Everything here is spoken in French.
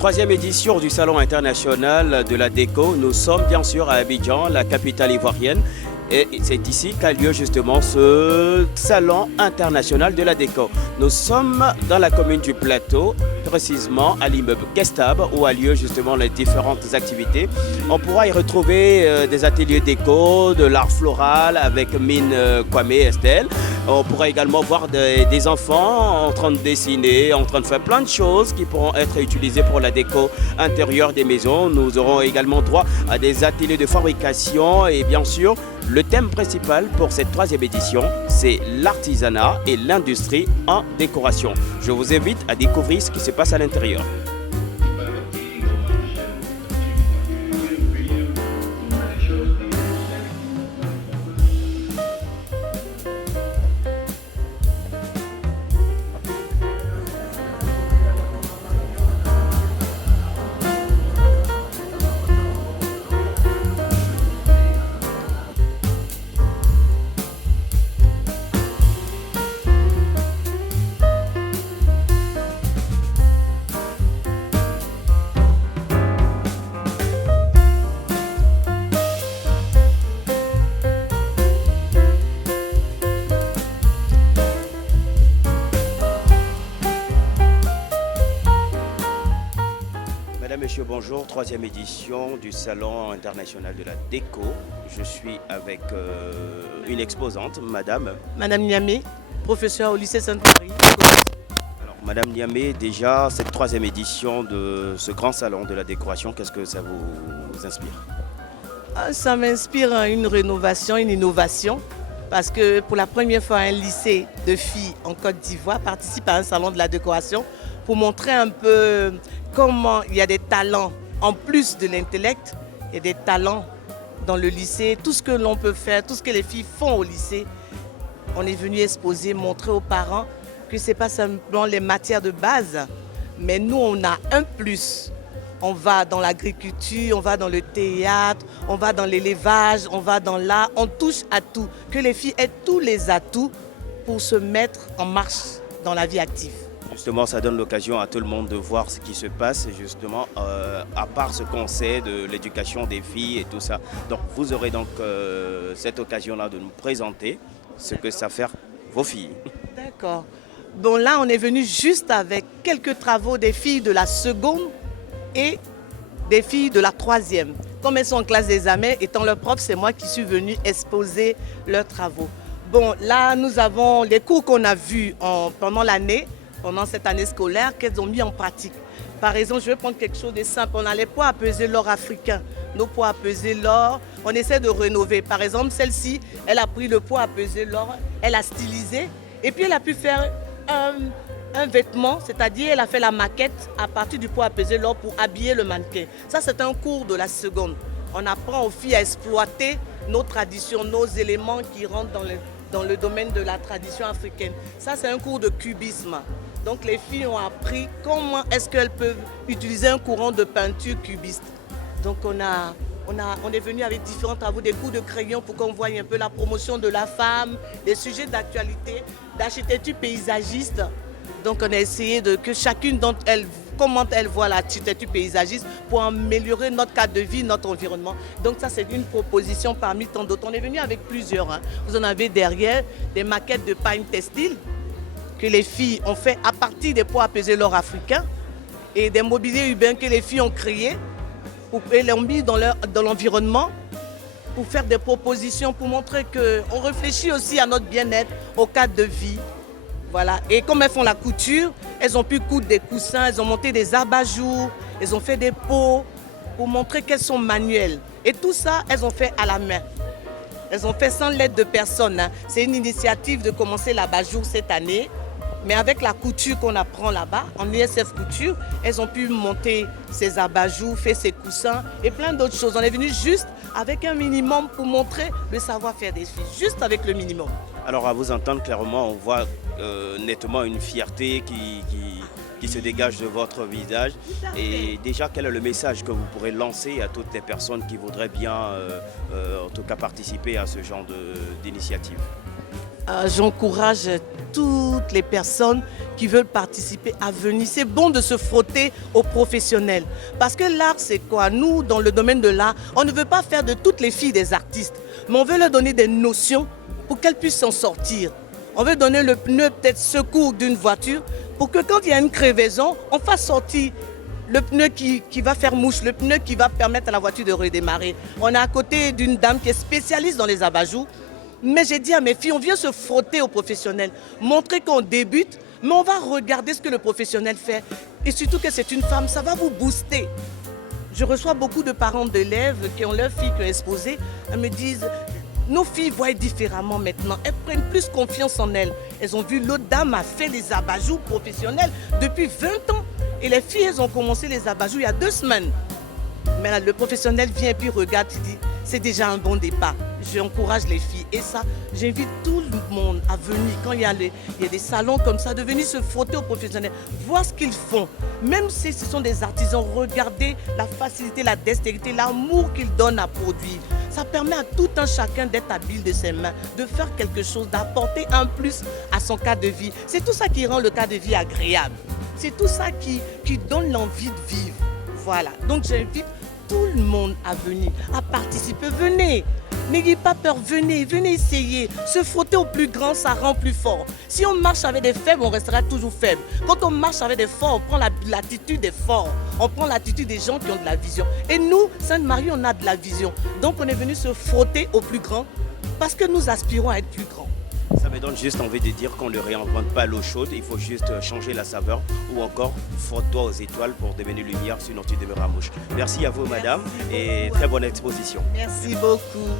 troisième édition du Salon international de la déco. Nous sommes bien sûr à Abidjan, la capitale ivoirienne. Et c'est ici qu'a lieu justement ce Salon international de la déco. Nous sommes dans la commune du Plateau, précisément à l'immeuble Kestab, où a lieu justement les différentes activités. On pourra y retrouver des ateliers déco, de l'art floral avec Mine Kwame Estelle. On pourra également voir des enfants en train de dessiner, en train de faire plein de choses qui pourront être utilisées pour la déco intérieure des maisons. Nous aurons également droit à des ateliers de fabrication et bien sûr, le thème principal pour cette troisième édition, c'est l'artisanat et l'industrie en décoration. Je vous invite à découvrir ce qui se passe à l'intérieur. Mesdames, Messieurs, bonjour. Troisième édition du Salon international de la déco. Je suis avec une exposante, Madame Niamé, professeure au lycée Sainte-Marie. Alors, Madame Niamé, déjà cette troisième édition de ce grand salon de la décoration, qu'est-ce que ça vous inspire? Ça m'inspire une rénovation, une innovation, parce que pour la première fois, un lycée de filles en Côte d'Ivoire participe à un salon de la décoration pour montrer un peu comment il y a des talents, en plus de l'intellect, il y a des talents dans le lycée, tout ce que l'on peut faire, tout ce que les filles font au lycée. On est venu exposer, montrer aux parents que ce n'est pas simplement les matières de base, mais nous, on a un plus. On va dans l'agriculture, on va dans le théâtre, on va dans l'élevage, on va dans l'art, on touche à tout. Que les filles aient tous les atouts pour se mettre en marche dans la vie active. Justement, ça donne l'occasion à tout le monde de voir ce qui se passe, justement, à part ce qu'on sait de l'éducation des filles et tout ça. Donc, vous aurez donc cette occasion-là de nous présenter ce que ça fait vos filles. D'accord. Bon, là, on est venu juste avec quelques travaux des filles de la seconde et des filles de la troisième. Comme elles sont en classe d'examen, étant leur prof, c'est moi qui suis venue exposer leurs travaux. Bon, là, nous avons les cours qu'on a vus pendant l'année, pendant cette année scolaire, qu'elles ont mis en pratique. Par exemple, je vais prendre quelque chose de simple. On a les poids à peser l'or africain, nos poids à peser l'or. On essaie de rénover. Par exemple, celle-ci, elle a pris le poids à peser l'or, elle a stylisé et puis elle a pu faire un vêtement, c'est-à-dire elle a fait la maquette à partir du poids à peser l'or pour habiller le mannequin. Ça, c'est un cours de la seconde. On apprend aux filles à exploiter nos traditions, nos éléments qui rentrent dans le domaine de la tradition africaine. Ça, c'est un cours de cubisme. Donc les filles ont appris comment est-ce qu'elles peuvent utiliser un courant de peinture cubiste. Donc on est venu avec différents travaux, des coups de crayon pour qu'on voie un peu la promotion de la femme, des sujets d'actualité, d'architecture paysagiste. Donc on a essayé que chacune d'entre elles, comment elle voit l'architecture paysagiste pour améliorer notre cadre de vie, notre environnement. Donc ça, c'est une proposition parmi tant d'autres. On est venu avec plusieurs. Vous en avez derrière des maquettes de pagne textile que les filles ont fait à partir des poids à peser l'or africain et des mobiliers urbains que les filles ont créés et l'ont mis dans l'environnement pour faire des propositions, pour montrer qu'on réfléchit aussi à notre bien-être, au cadre de vie. Voilà. Et comme elles font la couture, elles ont pu coudre des coussins, elles ont monté des abat-jours, elles ont fait des pots pour montrer qu'elles sont manuelles. Et tout ça, elles ont fait à la main. Elles ont fait sans l'aide de personne. C'est une initiative de commencer l'abat-jour cette année. Mais avec la couture qu'on apprend là-bas, en ISF Couture, elles ont pu monter ces abat-jours, faire ces coussins et plein d'autres choses. On est venu juste avec un minimum pour montrer le savoir-faire des filles, juste avec le minimum. Alors à vous entendre clairement, on voit nettement une fierté qui se dégage de votre visage. Et déjà, quel est le message que vous pourrez lancer à toutes les personnes qui voudraient bien, en tout cas, participer à ce genre d'initiative? J'encourage toutes les personnes qui veulent participer à venir. C'est bon de se frotter aux professionnels. Parce que l'art, c'est quoi? Nous, dans le domaine de l'art, on ne veut pas faire de toutes les filles des artistes, mais on veut leur donner des notions pour qu'elles puissent s'en sortir. On veut donner le pneu peut-être secours d'une voiture pour que quand il y a une crevaison, on fasse sortir le pneu qui va faire mouche, le pneu qui va permettre à la voiture de redémarrer. On est à côté d'une dame qui est spécialiste dans les abat-jour. Mais j'ai dit à mes filles, on vient se frotter aux professionnels, montrer qu'on débute, mais on va regarder ce que le professionnel fait. Et surtout que c'est une femme, ça va vous booster. Je reçois beaucoup de parents d'élèves qui ont leurs filles qui ont exposé. Elles me disent, nos filles voient différemment maintenant. Elles prennent plus confiance en elles. Elles ont vu l'autre dame a fait les abat-jour professionnels depuis 20 ans. Et les filles, elles ont commencé les abat-jour il y a 2 semaines. Mais là, le professionnel vient et puis regarde, il dit, c'est déjà un bon départ. J'encourage les filles. Et ça, j'invite tout le monde à venir, quand il y a des salons comme ça, de venir se frotter aux professionnels, voir ce qu'ils font. Même si ce sont des artisans, regardez la facilité, la dextérité, l'amour qu'ils donnent à produire. Ça permet à tout un chacun d'être habile de ses mains, de faire quelque chose, d'apporter un plus à son cadre de vie. C'est tout ça qui rend le cadre de vie agréable. C'est tout ça qui donne l'envie de vivre. Voilà. Donc j'invite tout le monde à venir, à participer. Venez. N'ayez pas peur, venez essayer. Se frotter au plus grand, ça rend plus fort. Si on marche avec des faibles, on restera toujours faible. Quand on marche avec des forts, on prend l'attitude des forts. On prend l'attitude des gens qui ont de la vision. Et nous, Sainte-Marie, on a de la vision. Donc on est venu se frotter au plus grand parce que nous aspirons à être plus grands. Ça me donne juste envie de dire qu'on ne réinvente pas l'eau chaude, il faut juste changer la saveur ou encore frotte-toi aux étoiles pour devenir lumière, sinon tu demeures mouche. Merci à vous, madame, et très bonne exposition. Merci beaucoup.